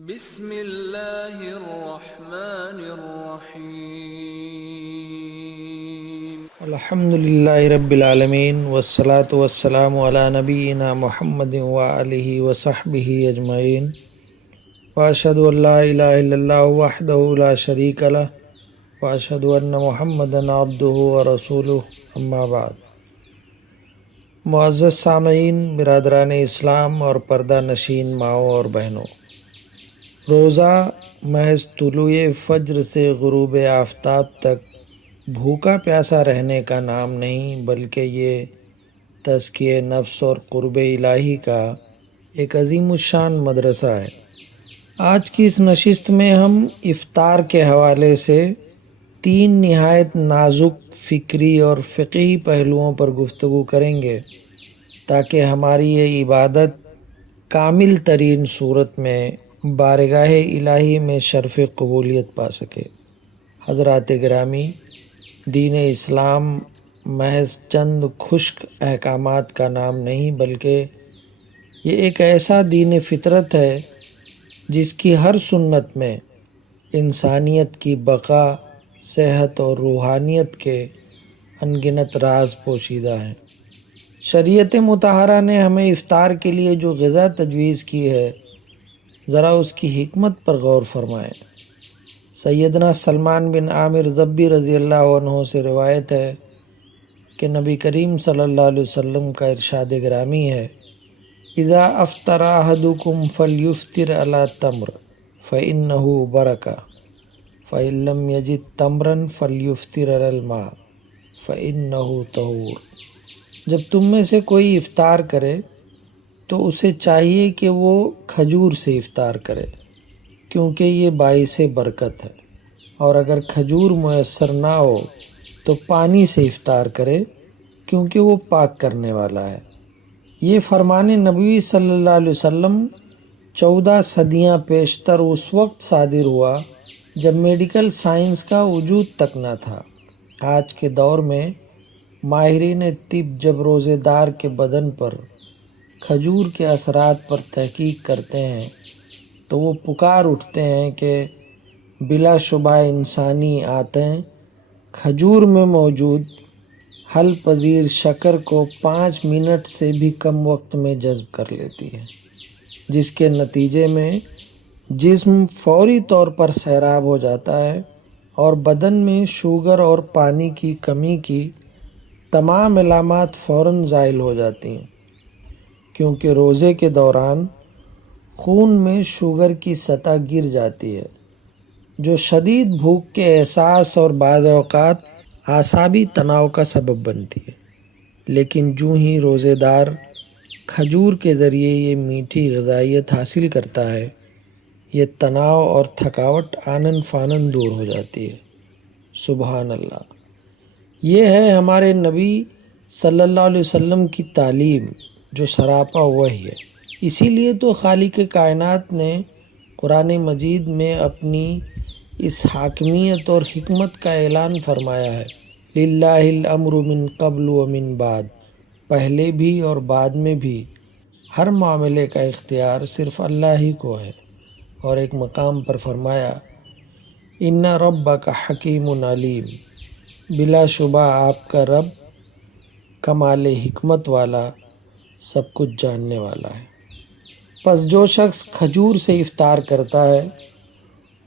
بسم اللہ الرحمن الرحیم الحمد للہ رب العالمین والصلاة والسلام علی نبینا محمد وآلہ وصحبہ اجمعین واشہد ان لا الہ الا اللہ وحدہ لا شریک لہ واشہد ان محمدا عبدہ ورسولہ اما بعد۔ معزز سامعین، برادران اسلام اور پردہ نشین ماؤں اور بہنوں، روزہ محض طلوع فجر سے غروب آفتاب تک بھوکا پیاسا رہنے کا نام نہیں، بلکہ یہ تزکیہ نفس اور قرب الہی کا ایک عظیم الشان مدرسہ ہے۔ آج کی اس نشست میں ہم افطار کے حوالے سے 3 نہایت نازک فکری اور فقہی پہلوؤں پر گفتگو کریں گے تاکہ ہماری یہ عبادت کامل ترین صورت میں بارگاہ الہی میں شرف قبولیت پا سکے۔ حضرات گرامی، دین اسلام محض چند خشک احکامات کا نام نہیں، بلکہ یہ ایک ایسا دین فطرت ہے جس کی ہر سنت میں انسانیت کی بقا، صحت اور روحانیت کے انگنت راز پوشیدہ ہیں۔ شریعت مطہرہ نے ہمیں افطار کے لیے جو غذا تجویز کی ہے، ذرا اس کی حکمت پر غور فرمائیں۔ سیدنا سلمان بن عامر ضبی رضی اللہ عنہ سے روایت ہے کہ نبی کریم صلی اللہ علیہ وسلم کا ارشاد گرامی ہے: اذا افطر احدکم فلیفطر علی تمر فإنہ برکہ فإن لم یجد تمرا فلیفطر علی الماء فإنہ طہور۔ جب تم میں سے کوئی افطار کرے تو اسے چاہیے کہ وہ کھجور سے افطار کرے، کیونکہ یہ باعث برکت ہے، اور اگر کھجور میسر نہ ہو تو پانی سے افطار کرے، کیونکہ وہ پاک کرنے والا ہے۔ یہ فرمان نبوی صلی اللہ علیہ وسلم 14 صدیاں پیشتر اس وقت صادر ہوا جب میڈیکل سائنس کا وجود تک نہ تھا۔ آج کے دور میں ماہرین طب جب روزے دار کے بدن پر کھجور کے اثرات پر تحقیق کرتے ہیں تو وہ پکار اٹھتے ہیں کہ بلا شبہ انسانی آتیں کھجور میں موجود حل پذیر شکر کو 5 منٹ سے بھی کم وقت میں جذب کر لیتی ہے، جس کے نتیجے میں جسم فوری طور پر سیراب ہو جاتا ہے اور بدن میں شوگر اور پانی کی کمی کی تمام علامات فوراً زائل ہو جاتی ہیں، کیونکہ روزے کے دوران خون میں شوگر کی سطح گر جاتی ہے، جو شدید بھوک کے احساس اور بعض اوقات اعصابی تناؤ کا سبب بنتی ہے۔ لیکن جو ہی روزے دار کھجور کے ذریعے یہ میٹھی غذائیت حاصل کرتا ہے، یہ تناؤ اور تھکاوٹ آنن فانن دور ہو جاتی ہے۔ سبحان اللہ! یہ ہے ہمارے نبی صلی اللہ علیہ وسلم کی تعلیم، جو سراپا وحی ہے۔ اسی لیے تو خالق کائنات نے قرآن مجید میں اپنی اس حاکمیت اور حکمت کا اعلان فرمایا ہے: للہ الامر من قبل و من بعد، پہلے بھی اور بعد میں بھی ہر معاملے کا اختیار صرف اللہ ہی کو ہے۔ اور ایک مقام پر فرمایا: ان ربک حکیم علیم، بلا شبہ آپ کا رب کمال حکمت والا، سب کچھ جاننے والا ہے۔ پس جو شخص کھجور سے افطار کرتا ہے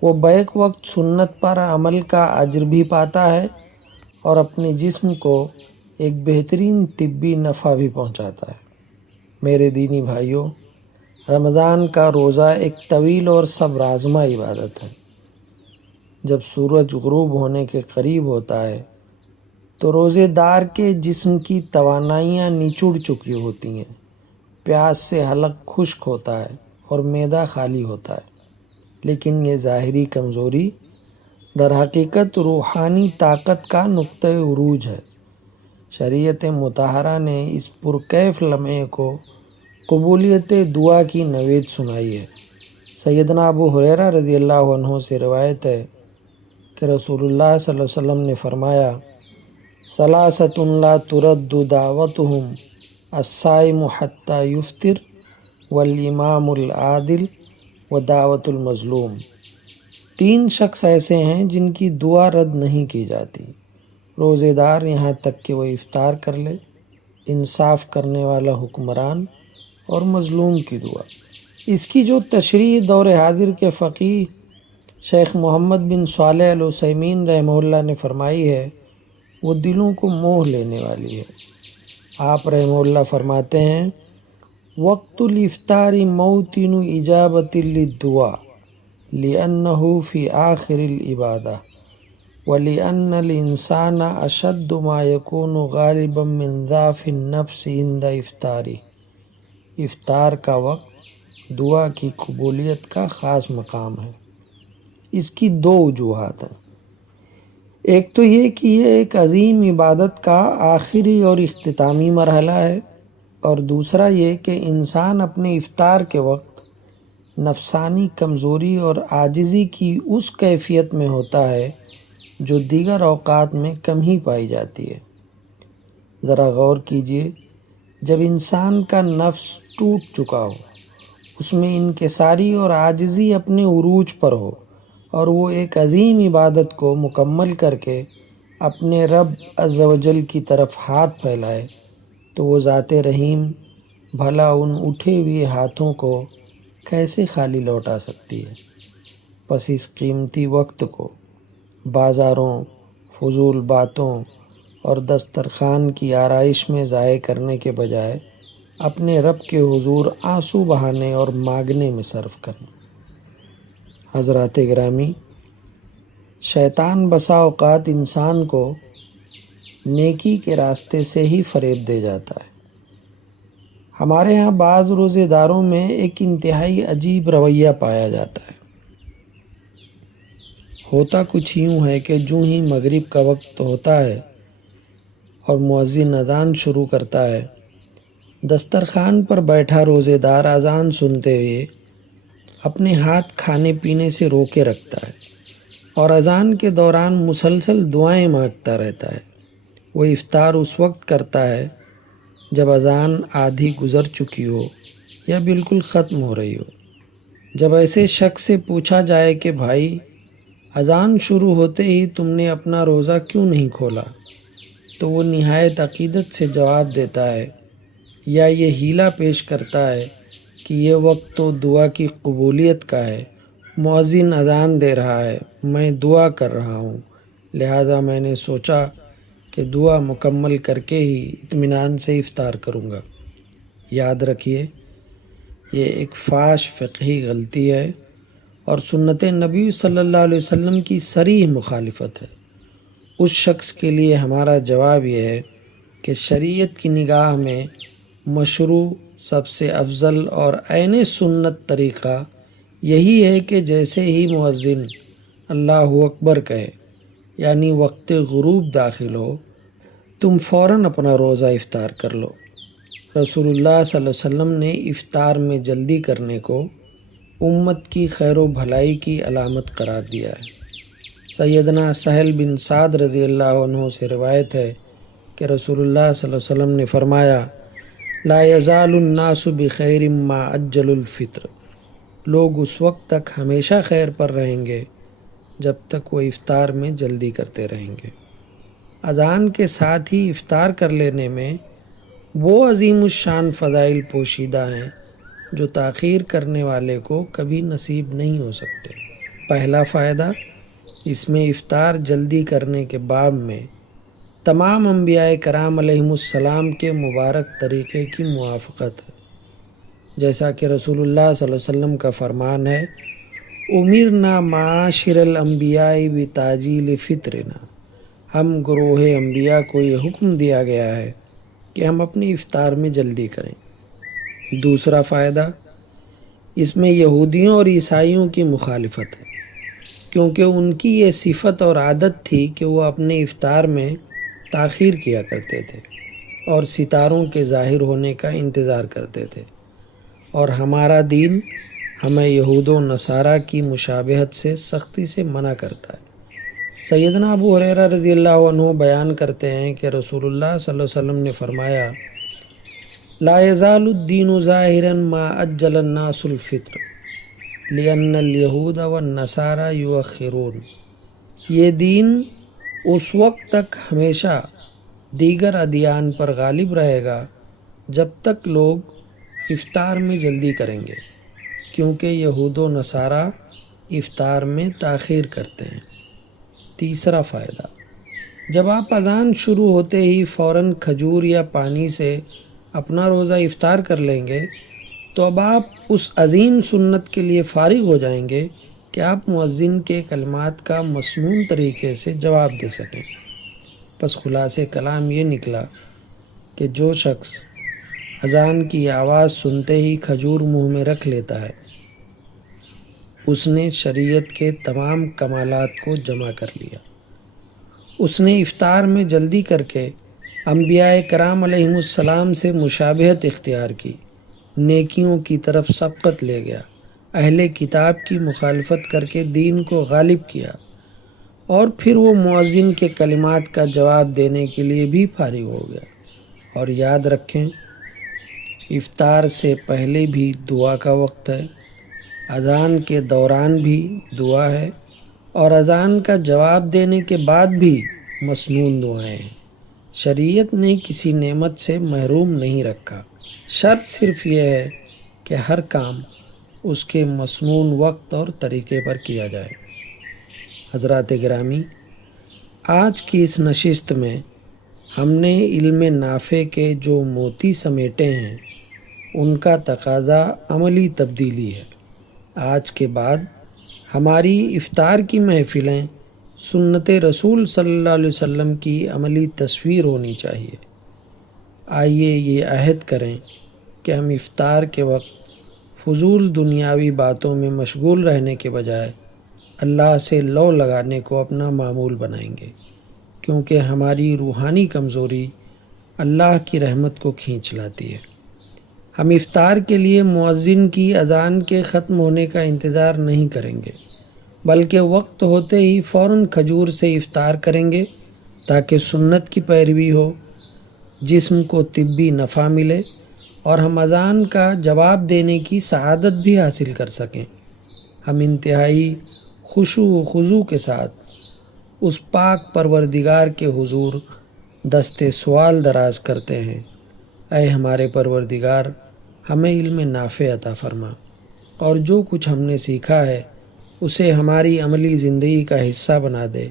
وہ بیک وقت سنت پر عمل کا اجر بھی پاتا ہے اور اپنے جسم کو ایک بہترین طبی نفع بھی پہنچاتا ہے۔ میرے دینی بھائیوں، رمضان کا روزہ ایک طویل اور صبر آزما عبادت ہے۔ جب سورج غروب ہونے کے قریب ہوتا ہے تو روزے دار کے جسم کی توانائیاں نچڑ چکی ہوتی ہیں، پیاس سے حلق خشک ہوتا ہے اور معدہ خالی ہوتا ہے، لیکن یہ ظاہری کمزوری در حقیقت روحانی طاقت کا نقطہ عروج ہے۔ شریعت مطہرہ نے اس پرکیف لمحے کو قبولیت دعا کی نوید سنائی ہے۔ سیدنا ابو ہریرہ رضی اللہ عنہ سے روایت ہے کہ رسول اللہ صلی اللہ علیہ وسلم نے فرمایا: ثلاثۃ لا ترد دعوتهم الصائم حتى يفطر والامام العادل و دعوت المظلوم۔ 3 شخص ایسے ہیں جن کی دعا رد نہیں کی جاتی، روزے دار یہاں تک کہ وہ افطار کر لے، انصاف کرنے والا حکمران اور مظلوم کی دعا۔ اس کی جو تشریح دور حاضر کے فقیہ شیخ محمد بن صالح العثیمین رحمہ اللہ نے فرمائی ہے، وہ دلوں کو موہ لینے والی ہے۔ آپ رحمہ اللہ فرماتے ہیں، وقت الافطار موطن اجابت للدعاء لأنه في آخر العبادہ ولأن الإنسان أشد ما يكون غالبا من ضعف النفس عند افطاری۔ افطار کا وقت دعا کی قبولیت کا خاص مقام ہے۔ اس کی 2 وجوہات ہیں۔ ایک تو یہ کہ یہ ایک عظیم عبادت کا آخری اور اختتامی مرحلہ ہے، اور دوسرا یہ کہ انسان اپنے افطار کے وقت نفسانی کمزوری اور عاجزی کی اس کیفیت میں ہوتا ہے جو دیگر اوقات میں کم ہی پائی جاتی ہے۔ ذرا غور کیجئے، جب انسان کا نفس ٹوٹ چکا ہو، اس میں انکساری اور عاجزی اپنے عروج پر ہو، اور وہ ایک عظیم عبادت کو مکمل کر کے اپنے رب عز و جل کی طرف ہاتھ پھیلائے، تو وہ ذات رحیم بھلا ان اٹھے ہوئے ہاتھوں کو کیسے خالی لوٹا سکتی ہے؟ پس اس قیمتی وقت کو بازاروں، فضول باتوں اور دسترخوان کی آرائش میں ضائع کرنے کے بجائے اپنے رب کے حضور آنسو بہانے اور مانگنے میں صرف کریں۔ حضرات گرامی، شیطان بسا اوقات انسان کو نیکی کے راستے سے ہی فریب دے جاتا ہے۔ ہمارے ہاں بعض روزے داروں میں ایک انتہائی عجیب رویہ پایا جاتا ہے۔ ہوتا کچھ یوں ہے کہ جو ہی مغرب کا وقت ہوتا ہے اور مؤذن اذان شروع کرتا ہے، دسترخوان پر بیٹھا روزے دار اذان سنتے ہوئے اپنے ہاتھ کھانے پینے سے روکے رکھتا ہے اور اذان کے دوران مسلسل دعائیں مانگتا رہتا ہے۔ وہ افطار اس وقت کرتا ہے جب اذان آدھی گزر چکی ہو یا بالکل ختم ہو رہی ہو۔ جب ایسے شخص سے پوچھا جائے کہ بھائی، اذان شروع ہوتے ہی تم نے اپنا روزہ کیوں نہیں کھولا، تو وہ نہایت عقیدت سے جواب دیتا ہے یا یہ حیلہ پیش کرتا ہے کہ یہ وقت تو دعا کی قبولیت کا ہے، مؤذن اذان دے رہا ہے، میں دعا کر رہا ہوں، لہٰذا میں نے سوچا کہ دعا مکمل کر کے ہی اطمینان سے افطار کروں گا۔ یاد رکھیے، یہ ایک فاش فقہی غلطی ہے اور سنت نبی صلی اللہ علیہ وسلم کی صریح مخالفت ہے۔ اس شخص کے لیے ہمارا جواب یہ ہے کہ شریعت کی نگاہ میں مشروع، سب سے افضل اور عین سنت طریقہ یہی ہے کہ جیسے ہی مؤذن اللہ اکبر کہے، یعنی وقت غروب داخل ہو، تم فوراً اپنا روزہ افطار کر لو۔ رسول اللہ صلی اللہ علیہ وسلم نے افطار میں جلدی کرنے کو امت کی خیر و بھلائی کی علامت قرار دیا ہے۔ سیدنا سہل بن سعد رضی اللہ عنہ سے روایت ہے کہ رسول اللہ صلی اللہ علیہ وسلم نے فرمایا، لا یزال الناس بخیر ما عجل الفطر۔ لوگ اس وقت تک ہمیشہ خیر پر رہیں گے جب تک وہ افطار میں جلدی کرتے رہیں گے۔ اذان کے ساتھ ہی افطار کر لینے میں وہ عظیم الشان فضائل پوشیدہ ہیں جو تاخیر کرنے والے کو کبھی نصیب نہیں ہو سکتے۔ پہلا فائدہ، اس میں افطار جلدی کرنے کے باب میں تمام انبیاء کرام علیہم السلام کے مبارک طریقے کی موافقت ہے، جیسا کہ رسول اللہ صلی اللہ علیہ وسلم کا فرمان ہے، امرنا معاشر الانبیاء بتعجیل فطرنا۔ ہم گروہ انبیاء کو یہ حکم دیا گیا ہے کہ ہم اپنی افطار میں جلدی کریں۔ دوسرا فائدہ، اس میں یہودیوں اور عیسائیوں کی مخالفت ہے، کیونکہ ان کی یہ صفت اور عادت تھی کہ وہ اپنے افطار میں تاخیر کیا کرتے تھے اور ستاروں کے ظاہر ہونے کا انتظار کرتے تھے، اور ہمارا دین ہمیں یہود و نصارہ کی مشابہت سے سختی سے منع کرتا ہے۔ سیدنا ابو ہریرہ رضی اللہ عنہ بیان کرتے ہیں کہ رسول اللہ صلی اللہ علیہ وسلم نے فرمایا، لا یزال الدین ظاہرا ما عجل الناس الفطر۔ لأن اليہود والنصارى یؤخرون، یہ دین اس وقت تک ہمیشہ دیگر ادیان پر غالب رہے گا جب تک لوگ افطار میں جلدی کریں گے، کیونکہ یہود و نصارہ افطار میں تاخیر کرتے ہیں۔ تیسرا فائدہ، جب آپ اذان شروع ہوتے ہی فوراً کھجور یا پانی سے اپنا روزہ افطار کر لیں گے تو اب آپ اس عظیم سنت کے لیے فارغ ہو جائیں گے کہ آپ مؤذن کے کلمات کا مسنون طریقے سے جواب دے سکیں۔ پس خلاصے کلام یہ نکلا کہ جو شخص اذان کی آواز سنتے ہی کھجور منہ میں رکھ لیتا ہے، اس نے شریعت کے تمام کمالات کو جمع کر لیا۔ اس نے افطار میں جلدی کر کے انبیاء کرام علیہم السلام سے مشابہت اختیار کی، نیکیوں کی طرف سبقت لے گیا، اہل کتاب کی مخالفت کر کے دین کو غالب کیا، اور پھر وہ مؤذن کے کلمات کا جواب دینے کے لیے بھی فارغ ہو گیا۔ اور یاد رکھیں، افطار سے پہلے بھی دعا کا وقت ہے، اذان کے دوران بھی دعا ہے، اور اذان کا جواب دینے کے بعد بھی مسنون دعائیں ہیں۔ شریعت نے کسی نعمت سے محروم نہیں رکھا، شرط صرف یہ ہے کہ ہر کام اس کے مسنون وقت اور طریقے پر کیا جائے۔ حضرات گرامی، آج کی اس نشست میں ہم نے علم نافع کے جو موتی سمیٹے ہیں ان کا تقاضا عملی تبدیلی ہے۔ آج کے بعد ہماری افطار کی محفلیں سنت رسول صلی اللہ علیہ وسلم کی عملی تصویر ہونی چاہیے۔ آئیے یہ عہد کریں کہ ہم افطار کے وقت فضول دنیاوی باتوں میں مشغول رہنے کے بجائے اللہ سے لو لگانے کو اپنا معمول بنائیں گے، کیونکہ ہماری روحانی کمزوری اللہ کی رحمت کو کھینچ لاتی ہے۔ ہم افطار کے لیے مؤذن کی اذان کے ختم ہونے کا انتظار نہیں کریں گے، بلکہ وقت ہوتے ہی فوراً کھجور سے افطار کریں گے تاکہ سنت کی پیروی ہو، جسم کو طبی نفع ملے، اور ہم اذان کا جواب دینے کی سعادت بھی حاصل کر سکیں۔ ہم انتہائی خشوع و خضوع کے ساتھ اس پاک پروردگار کے حضور دست سوال دراز کرتے ہیں، اے ہمارے پروردگار، ہمیں علم نافع عطا فرما، اور جو کچھ ہم نے سیکھا ہے اسے ہماری عملی زندگی کا حصہ بنا دے۔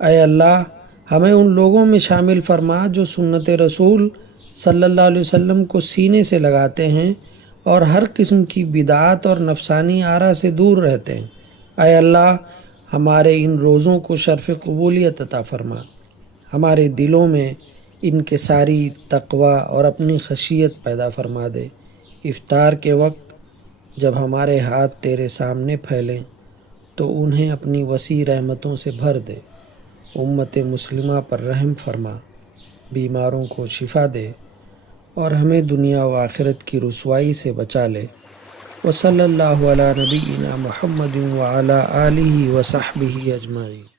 اے اللہ، ہمیں ان لوگوں میں شامل فرما جو سنت رسول صلی اللہ علیہ وسلم کو سینے سے لگاتے ہیں اور ہر قسم کی بدعات اور نفسانی آرا سے دور رہتے ہیں۔ اے اللہ، ہمارے ان روزوں کو شرف قبولیت عطا فرما، ہمارے دلوں میں انکساری، تقوی اور اپنی خشیت پیدا فرما دے۔ افطار کے وقت جب ہمارے ہاتھ تیرے سامنے پھیلیں تو انہیں اپنی وسیع رحمتوں سے بھر دے، امت مسلمہ پر رحم فرما، بیماروں کو شفا دے، اور ہمیں دنیا و آخرت کی رسوائی سے بچا لے۔ وصلی اللہ علی نبینا محمد وعلی آلہ وصحبہ اجمعین۔